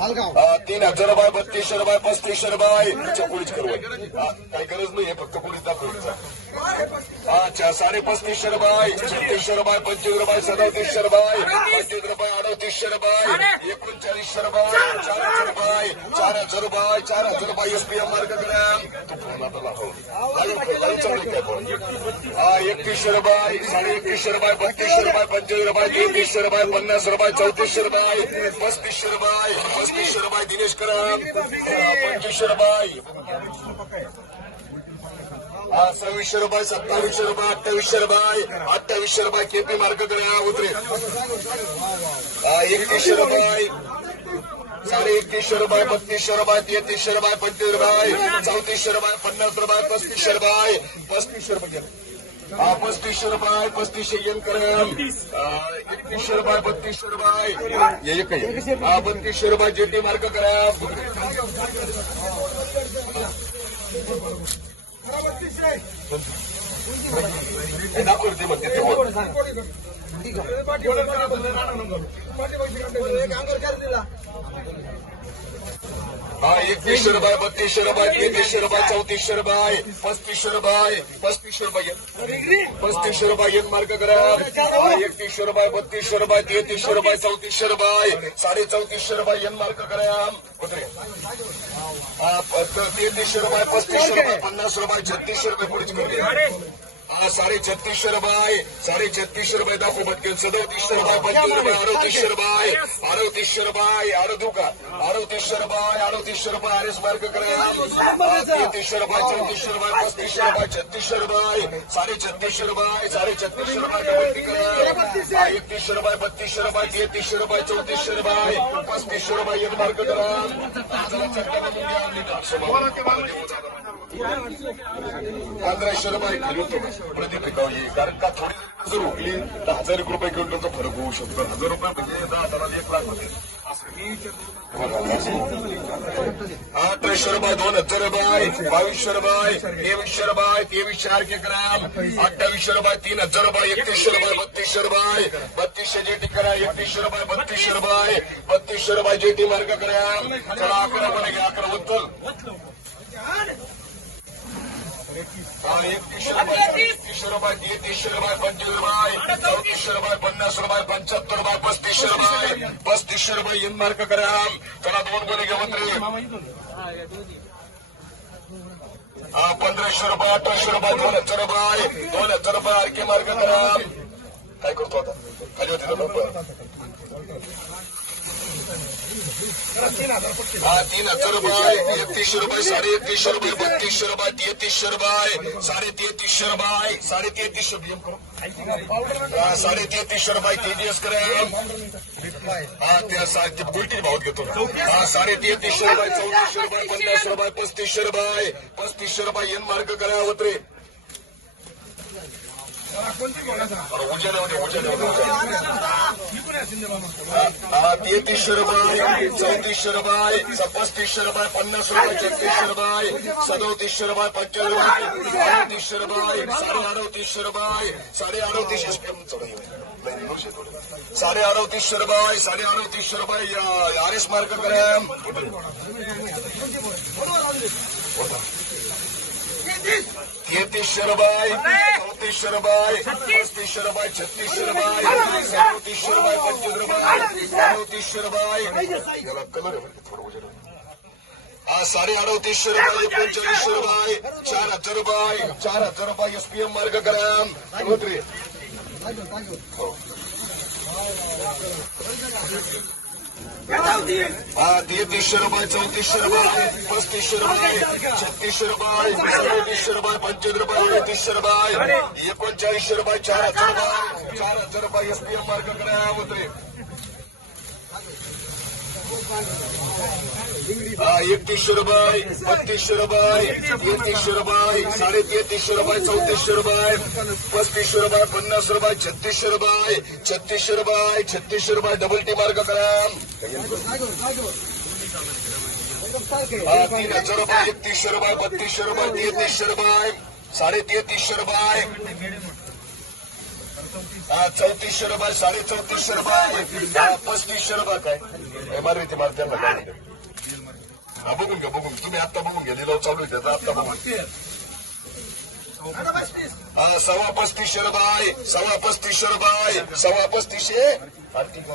तीन हजार रुपये बत्तीसशे रुपये पस्तीसशे रुपये च्या पोलीस करू काही गरज नाही फक्त पोलीस दाखवायचा अच्छा साडे पस्तीसशे रुपये छत्तीसशे रुपये पंचवीस रुपये सदतीसशे रुपये पंचवीस रुपये अडतीसशे रुपये एकोणचाळीसशे रुपये चार हजार रुपये चार हजार रुपये चार हजार रुपये एसपीएम मार्ग ग्रॅम हा एकतीसशे रुपये साडे एकतीसशे रुपये बत्तीसशे रुपये पंचवीस रुपये तेहतीसशे रुपये पन्नास रुपये चौतीसशे रुपये पस्तीसशे रुपये किशोरबाई रुपये दिनेश कराम पंचवीसशे रुपये. हा सव्वीसशे रुपये सत्तावीसशे रुपये अठ्ठावीसशे रुपये अठ्ठावीसशे रुपये केपी मार्ग करा उतरे. हा एकतीसशे रुपये. साडे एकतीसशे रुपये बत्तीसशे रुपये तेहतीसशे रुपये पंचवीस रुपये चौतीसशे रुपये पन्नास रुपये पस्तीसशे रुपये पस्तीसशे रुपये. पस्तीसशे रुपये पस्तीसशे येन करा एकतीसशे रुपये बत्तीसशे रुपये. हा बत्तीसशे रुपये जेटी मार्ग करा. हा एकतीस ते म्हणते ते बोल. हा एकतीसशे रुपये बत्तीसशे रुपये तेहतीसशे रुपये चौतीसशे रुपये पस्तीसशे पस्तीस पस्तीसशे रुपये पस्तीसशे रुपये एक मार्क करा. हा एकतीसशे रुपये बत्तीसशे रुपये तेहतीसशे रुपये चौतीसशे रुपये साडे चौतीसशे रुपये एन मार्क करा. उतरे. हा तेहतीसशे रुपये पस्तीसशे रुपये पन्नास रुपये छत्तीसशे रुपये पुढची करू साडे छत्तीसशे रुपये साडे छत्तीसशे रुपये दाखवू पटकन. सदोतीसशे रुपये पंचवीस रुपये अडतीसशे रुपये अडतीसशे रुपये अडदू का? अडतीसशे रुपये अडतीसशे रुपये आर एस मार्क करा. तेहतीसशे रुपये चौतीसशे रुपये पस्तीसशे रुपये छत्तीसशे रुपये साडे छत्तीसशे रुपये साडे छत्तीसशे रुपये एकतीसशे रुपये बत्तीसशे रुपये तेहतीसशे रुपये चौतीसशे रुपये पस्तीसशे रुपये एक मार्क करा. पंधराशे रुपये खाली होतो प्रदीप गावली कारण का थोडी जर उगली तर हजार एक रुपये घेऊन फरक होऊ शकतो हजार रुपये म्हणजे दहा हजाराला एक लाख होते. अठराशे रुपये दोन हजार रुपये बावीसशे रुपये तेवीसशे रुपये तेवीसशे आरके ग्राम अठ्ठावीसशे रुपये तीन हजार रुपये एकतीसशे रुपये बत्तीसशे रुपये. बत्तीसशे जेटी करा एकतीसशे रुपये बत्तीसशे रुपये. बत्तीसशे रुपये जेटी मार्ग करा चला अकरा मध्ये अकरा बद्दल हा, एकतीसशे एकतीसशे रुपये तेहतीसशे रुपये पंचवीस रुपये चौतीसशे रुपये पन्नास रुपये पंच्याहत्तर रुपये पस्तीसशे रुपये पस्तीसशे रुपये इन मार्क करा. चला दोन गोरे घेऊन रे हा पंधराशे रुपये अठराशे रुपये दोन हजार रुपये दोन हजार रुपये आरके मार्क करा. काय करतो आता? खाली होते हा तीन हजार रुपये एकतीसशे रुपये साडे एकतीसशे रुपये बत्तीसशे रुपये तेहतीसशे रुपये साडे तेहतीसशे रुपये साडे तेहतीसशे रुपये हा, साडे तेहतीसशे रुपये केजीएस करा हा त्या साडे बुलटी भाव घेतो हा साडे तेहतीसशे रुपये चौतीसशे रुपये पन्नास रुपये पस्तीसशे रुपये पस्तीसशे रुपये एन मार्ग करा होत्रे उजाला उजाला हा तेहतीसशे रुपये चौतीसशे रुपये पस्तीसशे रुपये पन्नास रुपये छत्तीसशे रुपये सदोतीसशे रुपये रुपये अडतीसशे रुपये साडे अडतीसशे रुपये साडे अडतीसशे साडे अडतीसशे रुपये साडे अडतीसशे रुपये आर एस मार्क करा रुपये चौतीसशे रुपये पस्तीसशे रुपये छत्तीसशे रुपये सदोतीसशे रुपये पंचवीस रुपये अडतीसशे रुपये याला कलर आहे बरं का, थोडं उजेड आहे. हा रुपये तेहतीसशे रुपये चौतीसशे रुपये पस्तीसशे रुपये छत्तीसशे रुपये सदतीसशे रुपये पंचवीस रुपये अडतीसशे रुपये एकोणचाळीसशे रुपये चार हजार रुपये चार हजार रुपये एसपीएम मार्ग करायला होते एकतीसशे रुपये बत्तीसशे रुपये तेहतीसशे रुपये साडे तेहतीसशे रुपये चौतीसशे रुपये पस्तीसशे रुपये पन्नास रुपये छत्तीसशे रुपये छत्तीसशे रुपये छत्तीसशे रुपये डबल टी मार्क करा. तीन हजार रुपये एकतीसशे रुपये बत्तीसशे रुपये तेहतीसशे रुपये साडे तेहतीसशे रुपये. हा चौतीसशे रुपये साडे चौतीसशे रुपये हा पस्तीसशे रुपये काय? एम आर टी मार त्यांना काय नाही. हा बघून घ्या बघून. तुम्ही आता बघून घ्या लिलाव चालू आहे त्याचा आता बघून. हा सव्वा पस्तीसशे रुपये सव्वा पस्तीसशे रुपये सव्वा पस्तीसशे आर्थिक